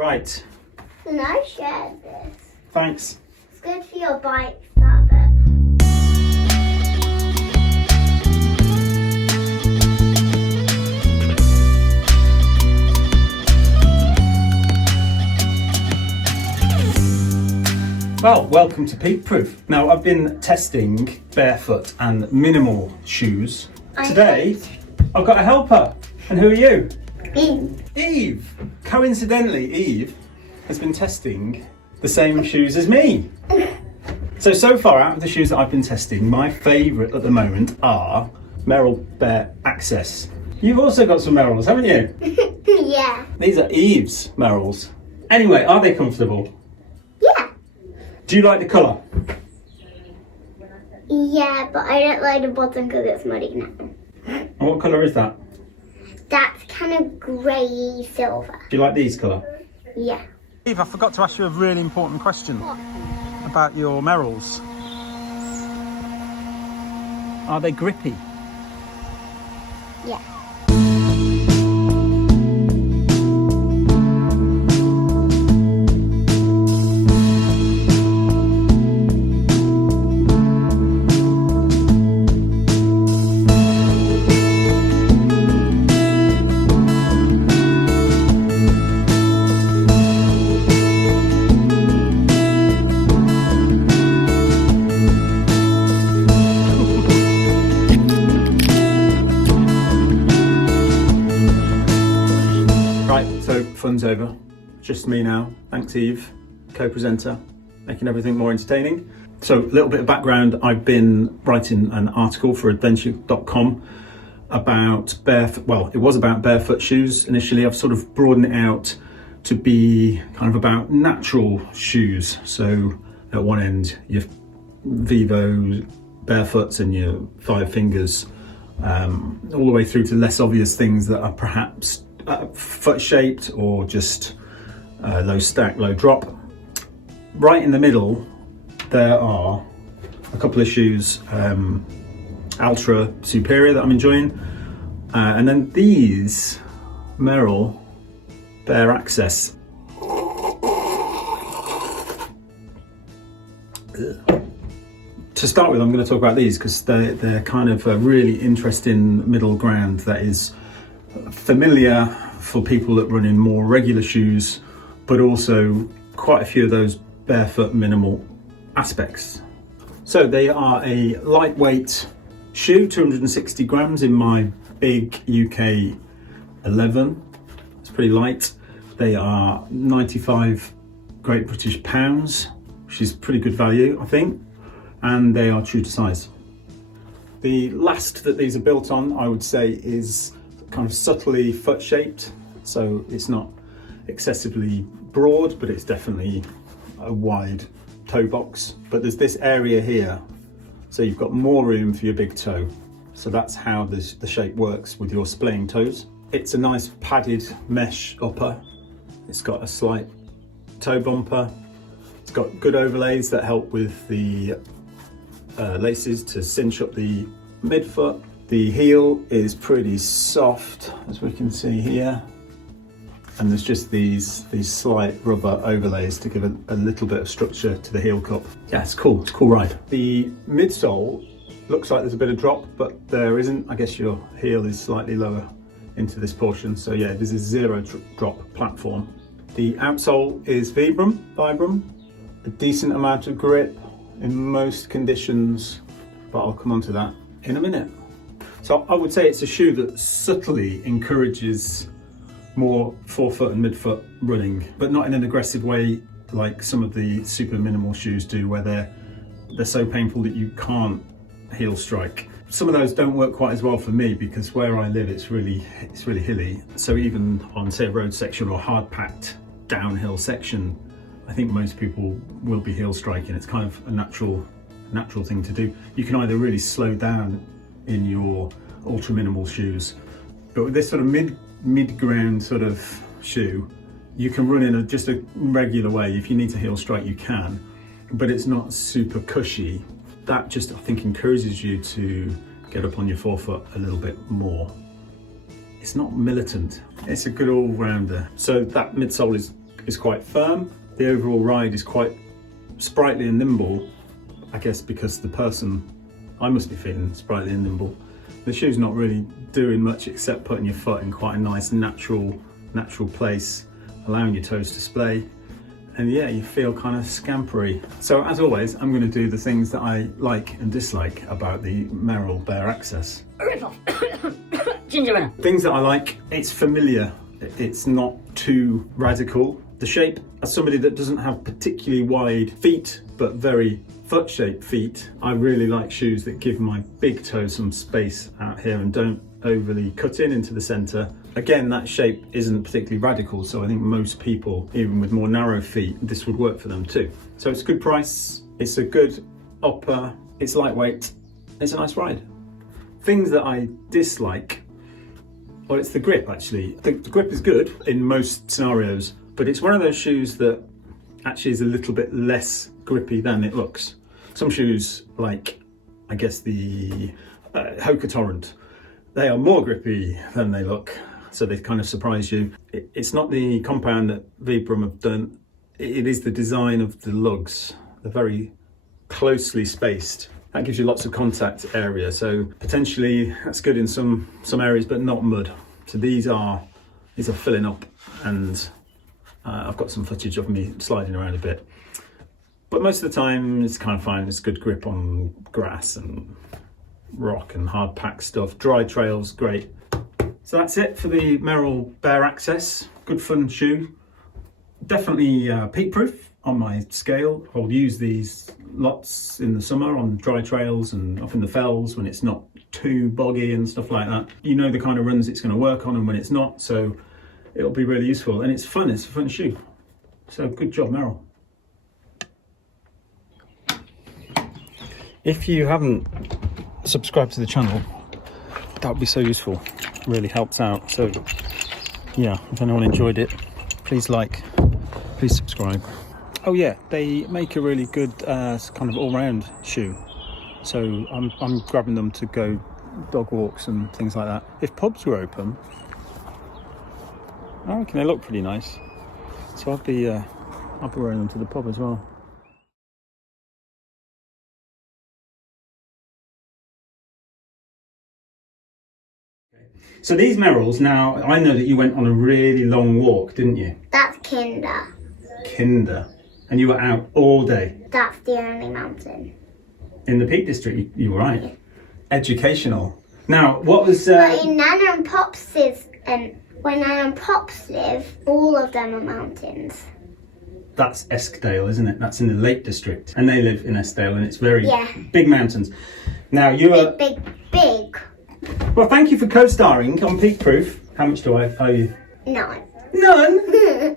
Right. And I shared this. Thanks. It's good for your bike, that bit. Well, welcome to Peak Proof. Now, I've been testing barefoot and minimal shoes. Today, I've got a helper. And who are you? Eve. Eve. Coincidentally, Eve has been testing the same shoes as me. So far, out of the shoes that I've been testing, my favourite at the moment are Merrell Bare Access. You've also got some Merrells, haven't you? Yeah. These are Eve's Merrells. Anyway, are they comfortable? Yeah. Do you like the colour? Yeah, but I don't like the bottom because it's muddy now. And what colour is that? That's kind of grey silver. Do you like these colour? Yeah. Eve, I forgot to ask you a really important question about your Merrells. Are they grippy? Yeah. So fun's over, just me now. Thanks Eve, co-presenter, making everything more entertaining. So a little bit of background, I've been writing an article for adventure.com about barefoot, well, it was about barefoot shoes initially. I've sort of broadened it out to be kind of about natural shoes. So at one end, your Vivo barefoots and your Five Fingers, all the way through to less obvious things that are perhaps foot shaped or just low stack, low drop. Right in the middle there are a couple of shoes, Ultra Superior, that I'm enjoying, and then these Merrell Bare Access. To start with, I'm going to talk about these because they're kind of a really interesting middle ground that is familiar for people that run in more regular shoes, but also quite a few of those barefoot minimal aspects. So they are a lightweight shoe, 260 grams in my big UK 11. It's pretty light. They are 95 Great British pounds, which is pretty good value, I think, and they are true to size. The last that these are built on, I would say, is kind of subtly foot shaped, so it's not excessively broad, but it's definitely a wide toe box. But there's this area here, so you've got more room for your big toe. So that's how the shape works with your splaying toes. It's a nice padded mesh upper. It's got a slight toe bumper. It's got good overlays that help with the laces to cinch up the midfoot. The heel is pretty soft, as we can see here, and there's just these slight rubber overlays to give a little bit of structure to the heel cup. Yeah, it's cool ride. The midsole looks like there's a bit of drop, but there isn't. I guess your heel is slightly lower into this portion, so yeah, this is zero drop platform. The outsole is Vibram, a decent amount of grip in most conditions, but I'll come on to that in a minute. So I would say it's a shoe that subtly encourages more forefoot and midfoot running, but not in an aggressive way like some of the super minimal shoes do, where they're so painful that you can't heel strike. Some of those don't work quite as well for me because where I live it's really hilly. So even on, say, a road section or hard packed downhill section, I think most people will be heel striking. It's kind of a natural thing to do. You can either really slow down in your ultra minimal shoes, but with this sort of mid-ground sort of shoe, you can run in just a regular way. If you need to heel strike, you can, but it's not super cushy. That just, I think, encourages you to get up on your forefoot a little bit more. It's not militant, it's a good all-rounder. So that midsole is is quite firm. The overall ride is quite sprightly and nimble, I guess because I must be feeling sprightly and nimble. The shoe's not really doing much except putting your foot in quite a nice natural place, allowing your toes to splay. And yeah, you feel kind of scampery. So as always, I'm going to do the things that I like and dislike about the Merrell Bare Access. Gingerman. Things that I like, it's familiar. It's not too radical. The shape, as somebody that doesn't have particularly wide feet, but very foot-shaped feet, I really like shoes that give my big toe some space out here and don't overly cut into the centre. Again, that shape isn't particularly radical, so I think most people, even with more narrow feet, this would work for them too. So it's a good price, it's a good upper, it's lightweight, it's a nice ride. Things that I dislike, well, it's the grip actually. The grip is good in most scenarios, but it's one of those shoes that actually is a little bit less grippy than it looks. Some shoes, like I guess the Hoka Torrent, they are more grippy than they look, so they kind of surprise you. It's not the compound that Vibram have done, it is the design of the lugs. They're very closely spaced. That gives you lots of contact area, so potentially that's good in some areas, but not mud. So these are filling up, and I've got some footage of me sliding around a bit. But most of the time it's kind of fine. It's good grip on grass and rock and hard packed stuff. Dry trails, great. So that's it for the Merrell Bare Access. Good fun shoe. Definitely peak proof on my scale. I'll use these lots in the summer on dry trails and up in the fells when it's not too boggy and stuff like that. You know the kind of runs it's going to work on and when it's not, so it'll be really useful. And it's fun, it's a fun shoe. So good job, Merrell. If you haven't subscribed to the channel, that would be so useful. Really helps out. So yeah, if anyone enjoyed it, please like, please subscribe. Oh yeah, they make a really good kind of all-round shoe. So I'm grabbing them to go dog walks and things like that. If pubs were open, I reckon they look pretty nice. So I'll be wearing them to the pub as well. So these Merrells, now I know that you went on a really long walk, didn't you? That's Kinder. Kinder. And you were out all day? That's the only mountain. In the Peak District, you were right. Yeah. Educational. Now, what was... But in Nana and Pop's where Nana and Pops live, all of them are mountains. That's Eskdale, isn't it? That's in the Lake District. And they live in Eskdale, and it's very big mountains. Now, you are... Big. Well, thank you for co-starring on Peak Proof. How much do I owe you? None. None?